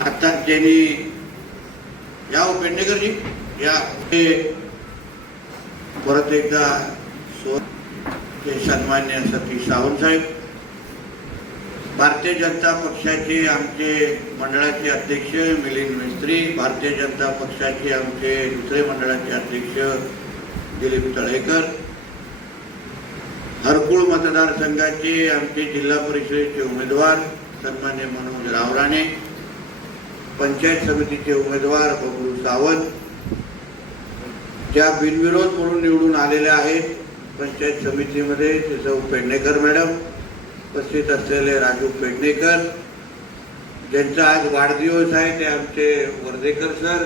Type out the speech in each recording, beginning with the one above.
आता ज्यांनी या पेडणेकरजी या परत एकदा ते सन्मान्य सतीश सावंत साहेब भारतीय जनता पक्षाचे आमचे मंडळाचे अध्यक्ष मिलिंद मिस्त्री भारतीय जनता पक्षाचे आमचे दुसरे मंडळाचे अध्यक्ष दिलीप तळेकर हरकुळ मतदारसंघाचे आमचे जिल्हा परिषदेचे उमेदवार सन्मान्य मनोज रावराणे पंचायत समितीचे उमेदवार बबलू सावंत ज्या बिनविरोध म्हणून निवडून आलेल्या आहेत पंचायत समितीमध्ये ते सौ पेडणेकर मॅडम उपस्थित असलेले राजू पेडणेकर ज्यांचा आज वाढदिवस आहे ते आमचे Wardhekar sir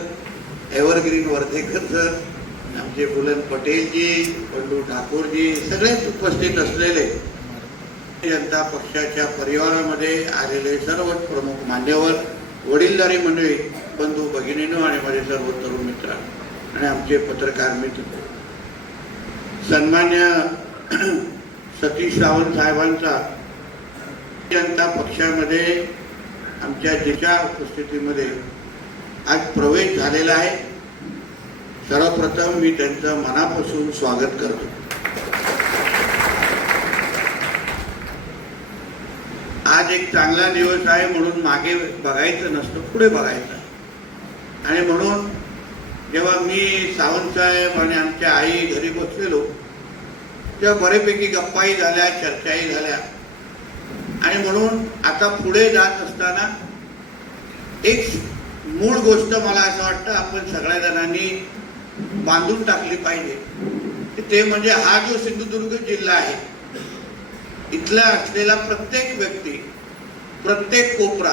evergreen Wardhekar sir आमचे बुलंद पटेलजी बंडू ठाकूरजी सगळेच उपस्थित असलेले जनता पक्षाच्या परिवारामध्ये आलेले सर्व प्रमुख मान्यवर वडीलधारी मंडळी बंधू भगिनीनो आणि माझे सर्व तरुण मित्र आणि आमचे पत्रकार मित्र. सन्मान्य सतीश सावंत साहेबांचा जनता पक्षामध्ये आमच्या जिच्या उपस्थितीमध्ये आज प्रवेश झालेला आहे. सर्वप्रथम मी त्यांचं मनापासून स्वागत करतो. आज एक चांगला दिवस आहे म्हणून मागे बघायचं नसतं पुढे बघायचं. आणि म्हणून जेव्हा मी सावंतसाहेब आणि आमच्या आई घरी बसलेलो तेव्हा बऱ्यापैकी गप्पाही झाल्या चर्चाही झाल्या. आणि म्हणून आता पुढे जात असताना एक मूळ गोष्ट मला असं वाटतं आपण सगळ्या जणांनी बांधून टाकली पाहिजे. की ते म्हणजे हा जो सिंधुदुर्ग जिल्हा आहे इथला असलेला प्रत्येक व्यक्ती प्रत्येक कोपरा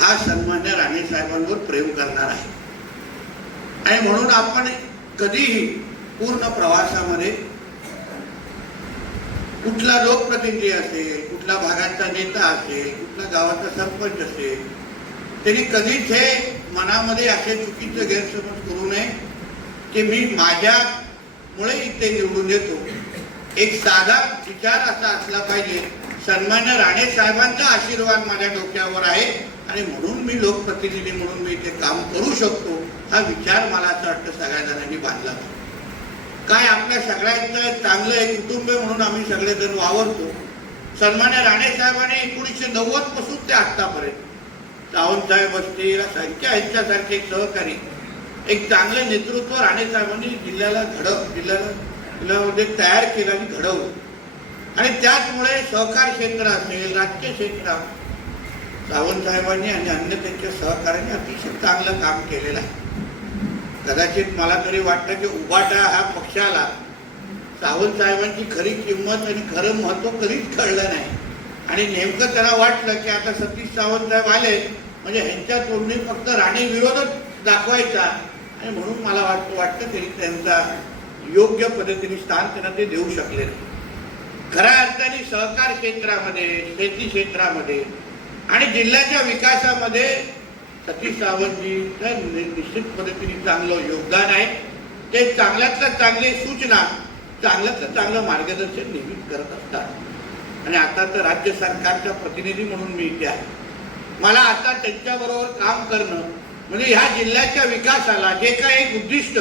हा सन्मान्य राणे साहेबांवर प्रेम करणार आहे. आणि म्हणून आपण कधीही पूर्ण प्रवासामध्ये कुठला लोकप्रतिनिधी असेल कुठला भागाचा नेता असेल कुठला गावाचा सरपंच असेल त्यांनी कधीच हे मनामध्ये असे चुकीचं गैरसमज करू नये की मी माझ्यामुळे इथे निवडून येतो. एक साधा विचार असा असला पाहिजे सन्मान्य राणे साहेबांचा आशीर्वाद माझ्या डोक्यावर आहे आणि म्हणून मी लोकप्रतिनिधी म्हणून मी इथे काम करू शकतो हा विचार मला असं वाटतं सगळ्या जणांनी बांधला. काय आपल्या सगळ्यांचं चांगलं एक कुटुंब म्हणून आम्ही सगळेजण वावरतो. सन्मान्य राणे साहेबांनी एकोणीसशे नव्वदपासून ते आत्तापर्यंत सावंतसाहेब असतील सारख्या यांच्यासारखे एक सहकारी एक चांगलं नेतृत्व राणे साहेबांनी जिल्ह्याला घडव जिल्ह्याला जिल्ह्यामध्ये तयार केलं आणि घडवलं. आणि त्याचमुळे सहकार क्षेत्र असेल राजकीय क्षेत्र सावंत साहेबांनी आणि अन्य त्यांच्या सहकार्याने अतिशय चांगलं काम केलेलं आहे. कदाचित मला तरी वाटतं की उबाटा हा पक्षाला सावंत साहेबांची खरी किंमत आणि खरं महत्त्व कधीच कळलं नाही. आणि नेमकं त्यांना वाटलं की आता सतीश सावंत साहेब आले म्हणजे ह्यांच्या तोडणी फक्त राणे विरोधच दाखवायचा. आणि म्हणून मला वाटतं वाटतं तरी त्यांचा योग्य पद्धतीने स्थान त्यांना ते देऊ शकले नाही. खऱ्या अर्थाने सहकार क्षेत्रामध्ये शेती क्षेत्रामध्ये आणि जिल्ह्याच्या विकासामध्ये सतीश सावंतजीचं निश्चित पद्धतीने चांगलं योगदान आहे. ते चांगल्यातल्या चांगली सूचना चांगल्यातलं चांगलं मार्गदर्शन नेहमीच करत असतात. आणि आता तर राज्य सरकारचा प्रतिनिधी म्हणून मी इथे आहे. मला आता त्यांच्याबरोबर काम करणं म्हणजे ह्या जिल्ह्याच्या विकासाला जे काही एक उद्दिष्ट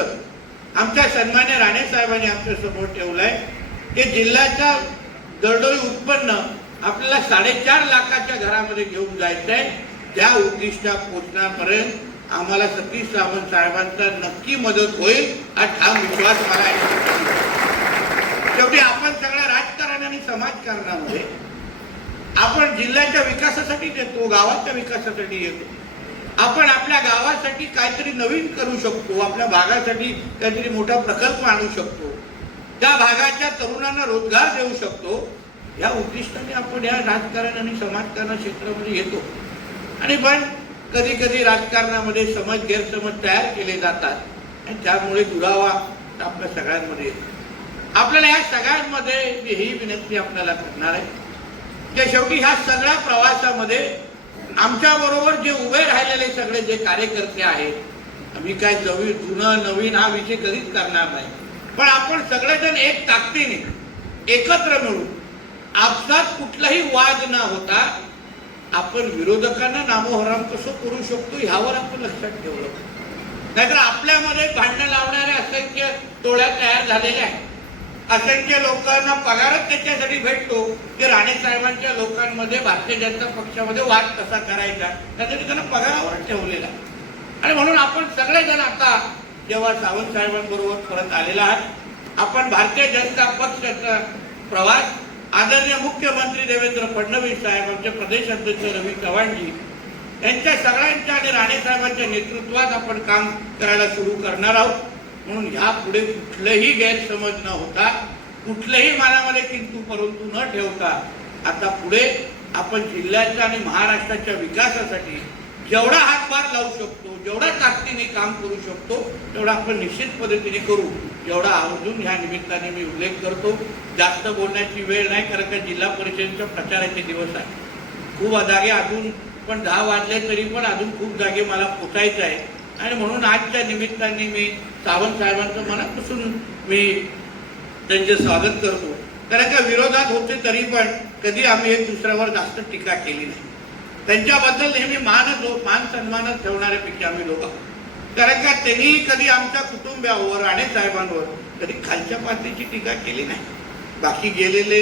आमच्या सन्मान्य राणे साहेबांनी आमच्यासमोर ठेवलंय की जिल्ह्याच्या दरडोई उत्पन्न आपल्याला साडेचार लाखाच्या घरामध्ये घेऊन जायचंय. त्या उद्दिष्टा पोचण्यापर्यंत आम्हाला सतीश सावंत साहेबांचा नक्की मदत होईल हा ठाम विश्वास मला शेवटी आपण सगळ्या राजकारण आणि समाजकारणामध्ये आपण जिल्ह्याच्या विकासासाठी येतो गावाच्या विकासासाठी येतो. आपण आपल्या गावासाठी काहीतरी नवीन करू शकतो आपल्या भागासाठी काहीतरी मोठा प्रकल्प आणू शकतो. त्या भागाच्या तरुणांना रोजगार देऊ शकतो या उद्दिष्टाने आपण या राजकारण आणि समाजकारण क्षेत्रामध्ये येतो. आणि पण कधी कधी राजकारणामध्ये समज गैरसमज तयार केले जातात आणि त्यामुळे दुरावा आपल्या सगळ्यांमध्ये येतो. आपल्याला या सगळ्यांमध्ये मी ही विनंती आपल्याला करणार आहे. की शेवटी ह्या सगळ्या प्रवासामध्ये आमच्या बरोबर जे उभे राहिलेले सगळे जे कार्यकर्ते आहेत आम्ही काय जवी जुनं नवीन हा विषय कधीच करणार नाही. पण आपण सगळेजण एक ताकदीने एकत्र मिळून आपसात कुठलाही वाद न होता आपण विरोधकांना नामोहराम कसं करू शकतो ह्यावर आपण लक्षात ठेवलं नाहीतर आपल्यामध्ये भांडणं लावणारे असंख्य टोळ्या तयार झालेल्या आहेत. असंख्य लोकांना पगारच त्याच्यासाठी भेटतो. की राणे साहेबांच्या लोकांमध्ये भारतीय जनता पक्षामध्ये वाद कसा करायचा त्यासाठी त्यांना पगारावर ठेवलेला आणि म्हणून आपण सगळेजण आता जेव्हा सावंत साहेबांबरोबर परत आलेला आहात आपण भारतीय जनता पक्षाचा प्रवास आदरणीय मुख्यमंत्री देवेंद्र फडणवीस साहेब आमचे प्रदेश अध्यक्ष रवी चव्हाणजी यांच्या सगळ्यांच्या आणि राणेसाहेबांच्या नेतृत्वात आपण काम करायला सुरू करणार आहोत. म्हणून ह्या पुढे कुठलंही गैरसमज न होता कुठल्याही मनामध्ये किंतू परंतु न ठेवता आता पुढे आपण जिल्ह्याच्या आणि महाराष्ट्राच्या विकासासाठी जेवढा हातभार लावू शकतो जेवढा ताकदीने काम करू शकतो तेवढा आपण निश्चित पद्धतीने करू. जेवढा आवर्जून ह्या निमित्ताने मी उल्लेख करतो. जास्त बोलण्याची वेळ नाही कारण का जिल्हा परिषदेच्या प्रचाराचे दिवस आहे. खूप जागे अजून पण दहा वाजले तरी पण अजून खूप जागे मला पोचायचं आहे. आणि म्हणून आजच्या निमित्ताने मी सावंत साहेबांचं मनापासून मी त्यांचे स्वागत करतो. कारण का विरोधात होते तरी पण कधी आम्ही एक दुसऱ्यावर जास्त टीका केली नाही. त्यांच्याबद्दल नेहमी मानच हो मान सन्मानच ठेवणाऱ्यापैकी आम्ही लोक कारण का त्यांनी कधी आमच्या कुटुंबियावर राणे साहेबांवर कधी खालच्या पातळीची टीका केली नाही. बाकी गेलेले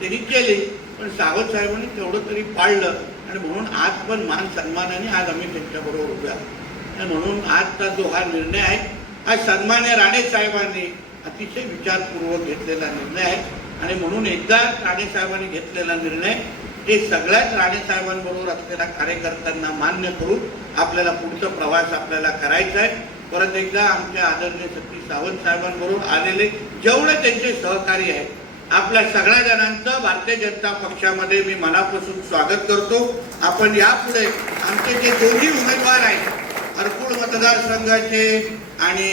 त्यांनी केले पण सावंत साहेबांनी तेवढं तरी पाळलं आणि म्हणून आज पण मान सन्मानाने आज आम्ही त्यांच्याबरोबर उभे आहोत. आणि म्हणून आजचा जो हा निर्णय आहे हा सन्मान्य राणे साहेबांनी अतिशय विचारपूर्वक घेतलेला निर्णय आहे. आणि म्हणून एकदा राणे साहेबांनी घेतलेला निर्णय हे सगळ्याच राणे साहेबांबरोबर असलेल्या कार्यकर्त्यांना मान्य करून आपल्याला पुढचा प्रवास आपल्याला करायचा आहे. परत एकदा आमच्या आदरणीय सतीश सावंत साहेबांबरोबर आलेले जेवढे त्यांचे सहकारी आहेत आपल्या सगळ्या जणांचं भारतीय जनता पक्षामध्ये मी मनापासून स्वागत करतो. आपण यापुढे आमचे जे दोन्ही उमेदवार आहेत अरकुळ मतदारसंघाचे आणि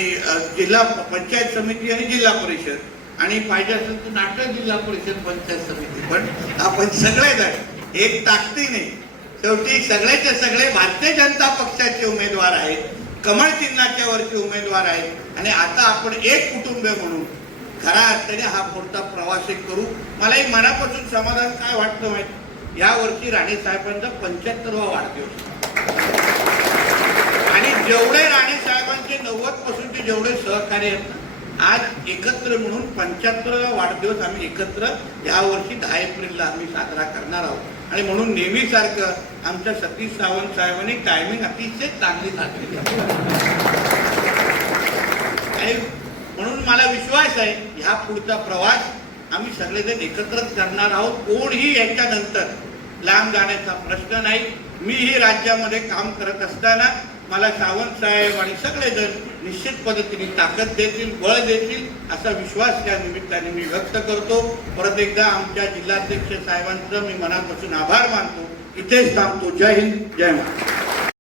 जिल्हा पंचायत समिती आणि जिल्हा परिषद आणि पाहिजे असेल तर नाटक जिल्हा परिषद पंचायत समिती. पण आपण सगळेजण एक ताकदीने शेवटी सगळेचे सगळे भारतीय जनता पक्षाचे उमेदवार आहेत कमळ चिन्हाच्या वरचे उमेदवार आहेत. आणि आता आपण एक कुटुंब म्हणून खऱ्या अर्थाने हा पुढचा प्रवास एक करू. मला एक मनापासून समाधान काय वाटतं माहिती? या वर्षी राणे साहेबांचा पंच्याहत्तरवा वाढदिवस. आणि जेवढे राणे साहेबांचे नव्वद पासूनचे जेवढे सहकार्य आहेत आज एकत्र म्हणून पंच्याहत्तरावा वाढदिवस आम्ही एकत्र या वर्षी दहा एप्रिलला आम्ही साजरा करणार आहोत. आणि म्हणून नेहमीसारखं आमच्या सतीश सावंत साहेबांनी टायमिंग अतिशय चांगली साधलेली आहे म्हणून मला विश्वास आहे ह्या पुढचा प्रवास आम्ही सगळेजण एकत्रच करणार आहोत. कोणही याच्यानंतर लांब जाण्याचा प्रश्न नाही. मीही राज्यामध्ये काम करत असताना मला सावंत साहेब आणि सगळेजण निश्चित पद्धतीने ताकद देतील बळ देतील असा विश्वास या निमित्ताने मी व्यक्त करतो. परत एकदा आमच्या जिल्हाध्यक्ष साहेबांचं मी मनापासून आभार मानतो. इथेच थांबतो. जय हिंद जय महाराष्ट्र.